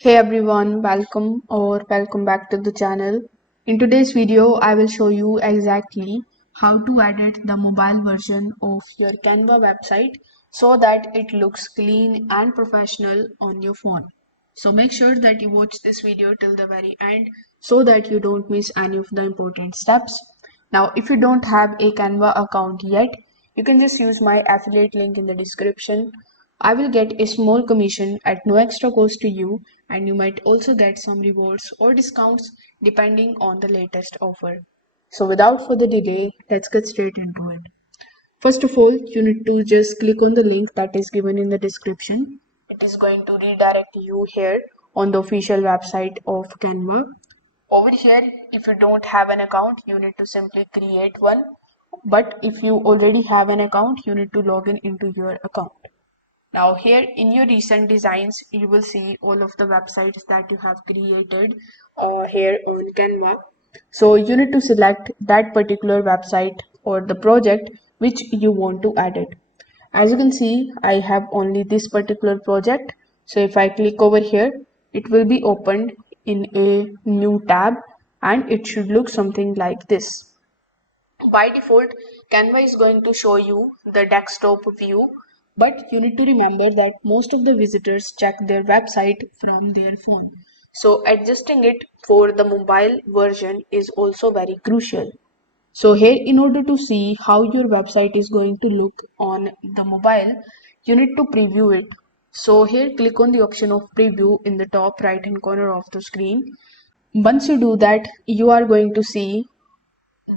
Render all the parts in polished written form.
Hey everyone, welcome back to the channel. In today's video, I will show you exactly how to edit the mobile version of your Canva website so that it looks clean and professional on your phone. So make sure that you watch this video till the very end so that you don't miss any of the important steps. Now, if you don't have a Canva account yet, you can just use my affiliate link in the description. I will get a small commission at no extra cost to you, and you might also get some rewards or discounts depending on the latest offer. So, without further delay, let's get straight into it. First of all, you need to just click on the link that is given in the description. It is going to redirect you here on the official website of Canva. Over here, if you don't have an account, you need to simply create one. But if you already have an account, you need to log in into your account. Now here in your recent designs, you will see all of the websites that you have created here on Canva. So you need to select that particular website or the project which you want to edit. As you can see, I have only this particular project. So if I click over here, it will be opened in a new tab and it should look something like this. By default, Canva is going to show you the desktop view, but you need to remember that most of the visitors check their website from their phone. So adjusting it for the mobile version is also very crucial. So here, in order to see how your website is going to look on the mobile, you need to preview it. So here, click on the option of preview in the top right hand corner of the screen. Once you do that, you are going to see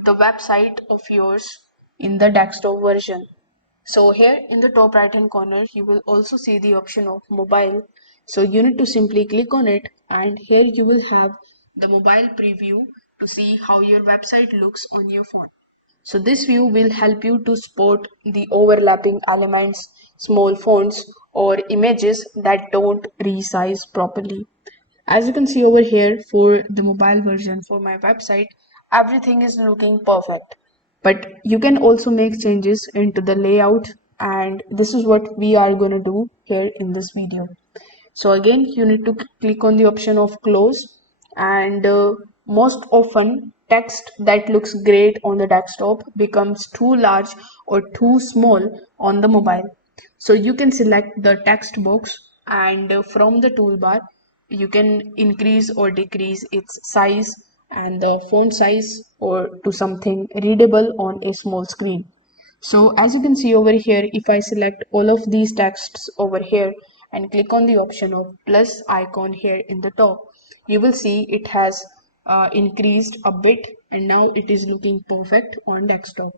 the website of yours in the desktop version. So here in the top right hand corner, you will also see the option of mobile. So you need to simply click on it, and here you will have the mobile preview to see how your website looks on your phone. So this view will help you to spot the overlapping elements, small fonts or images that don't resize properly. As you can see over here for the mobile version for my website, everything is looking perfect. But you can also make changes into the layout, and this is what we are going to do here in this video. So again, you need to click on the option of close, and most often text that looks great on the desktop becomes too large or too small on the mobile. So you can select the text box, and from the toolbar you can increase or decrease its size and the font size or to something readable on a small screen. So as you can see over here, if I select all of these texts over here and click on the option of plus icon here in the top, you will see it has increased a bit, and now it is looking perfect on desktop.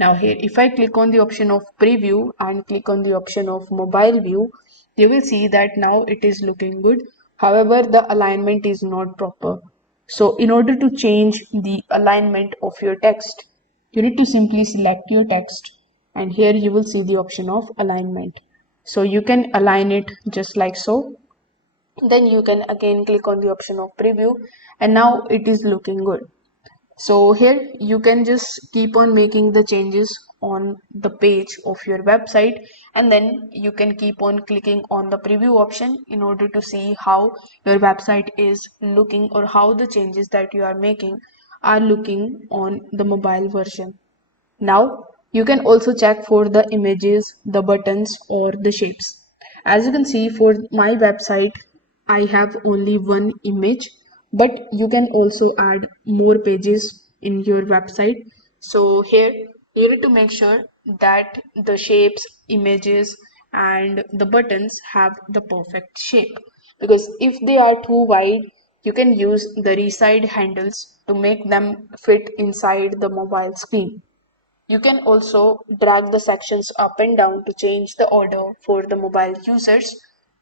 Now here, if I click on the option of preview and click on the option of mobile view, you will see that now it is looking good. However, the alignment is not proper. So in order to change the alignment of your text, you need to simply select your text, and here you will see the option of alignment. So you can align it just like so. Then you can again click on the option of preview, and now it is looking good. So here you can just keep on making the changes on the page of your website, and then you can keep on clicking on the preview option in order to see how your website is looking or how the changes that you are making are looking on the mobile version. Now you can also check for the images, the buttons or the shapes. As you can see for my website, I have only one image, but you can also add more pages in your website. So here you need to make sure that the shapes, images and the buttons have the perfect shape, because if they are too wide, you can use the reside handles to make them fit inside the mobile screen. You can also drag the sections up and down to change the order for the mobile users.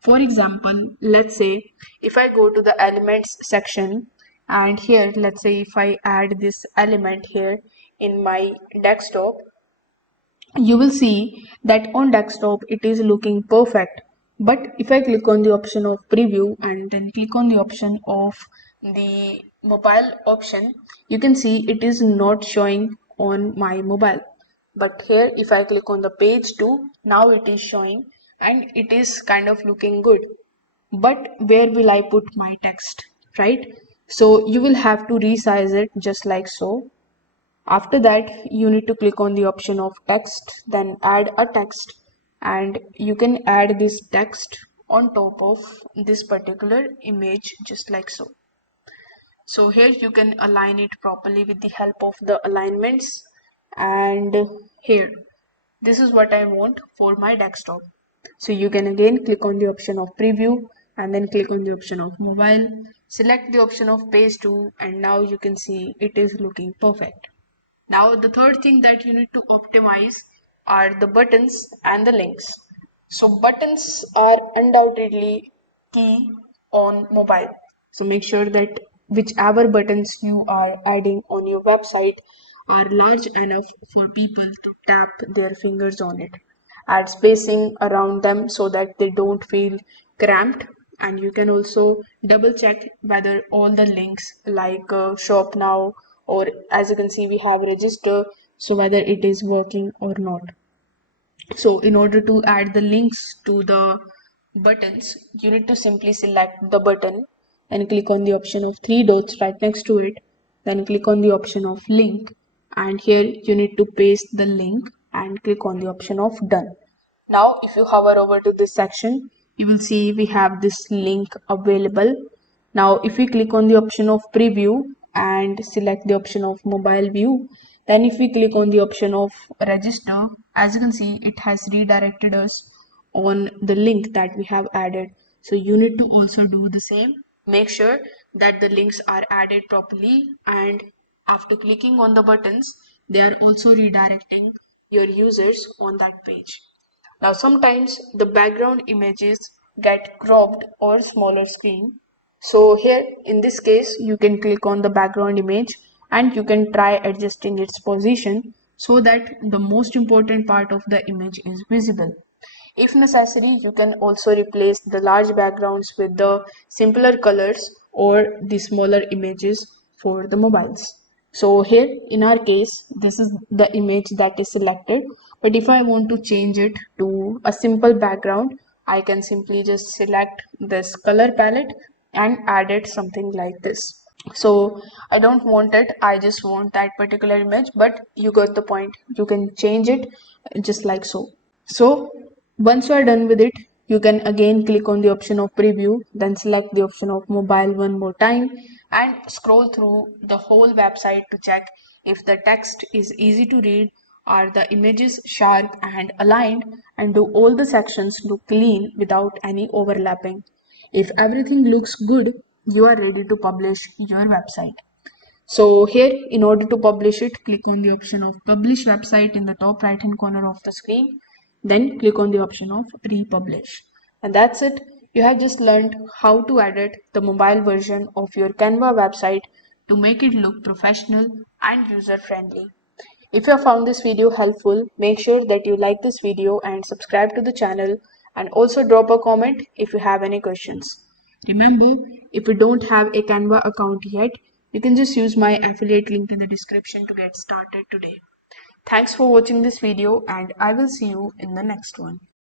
For example, let's say if I go to the elements section, and here let's say if I add this element here in my desktop, you will see that on desktop it is looking perfect. But if I click on the option of preview and then click on the option of the mobile option, you can see it is not showing on my mobile. But here if I click on the page 2, now it is showing and it is kind of looking good. but where will I put my text, right? So you will have to resize it just like so. After that, you need to click on the option of text, then add a text, and you can add this text on top of this particular image just like so. So here you can align it properly with the help of the alignments, and here this is what I want for my desktop. So you can again click on the option of preview and then click on the option of mobile, select the option of page 2, and now you can see it is looking perfect. Now the third thing that you need to optimize are the buttons and the links. So buttons are undoubtedly key on mobile. So make sure that whichever buttons you are adding on your website are large enough for people to tap their fingers on it. Add spacing around them so that they don't feel cramped, and you can also double check whether all the links like shop now, or as you can see we have register, so whether it is working or not. So in order to add the links to the buttons, you need to simply select the button and click on the option of three dots right next to it. Then click on the option of link, and here you need to paste the link and click on the option of done. Now if you hover over to this section, you will see we have this link available. Now if we click on the option of preview and select the option of mobile view, then if we click on the option of register, as you can see it has redirected us on the link that we have added. So you need to also do the same. Make sure that the links are added properly, and after clicking on the buttons, they are also redirecting your users on that page. Now sometimes the background images get cropped or smaller screen. So here in this case you can click on the background image and you can try adjusting its position so that the most important part of the image is visible. If necessary, you can also replace the large backgrounds with the simpler colors or the smaller images for the mobiles. So here in our case, this is the image that is selected. But if I want to change it to a simple background, I can simply just select this color palette and add it something like this. So I don't want it, I just want that particular image, but you got the point. You can change it just like so. So once you are done with it, you can again click on the option of preview, then select the option of mobile one more time and scroll through the whole website to check if the text is easy to read, are the images sharp and aligned, and do all the sections look clean without any overlapping. If everything looks good, you are ready to publish your website. So here, in order to publish it, click on the option of publish website in the top right hand corner of the screen. Then click on the option of republish. And that's it. You have just learned how to edit the mobile version of your Canva website to make it look professional and user friendly. If you have found this video helpful, make sure that you like this video and subscribe to the channel, and also drop a comment if you have any questions. Remember, if you don't have a Canva account yet, you can just use my affiliate link in the description to get started today. Thanks for watching this video, and I will see you in the next one.